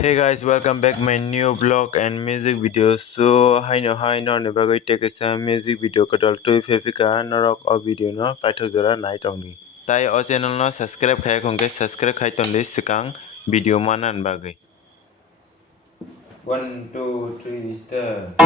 Hey guys, welcome back my new vlog and music video. So hi no nebagai take a music video kadal to fefika norok o video no paitho jora night only. Tai o channel no subscribe khai kongke subscribe khai ton list sikang video manan bagai. 1 2 3 start.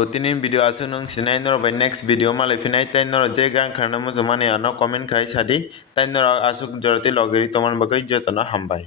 So tinin video asu nung sinai noro by next video malai finai tai noro je gan khana mo zamane ano comment khai sadi tai noro asuk jorti logeri toman bagai jotana hambai.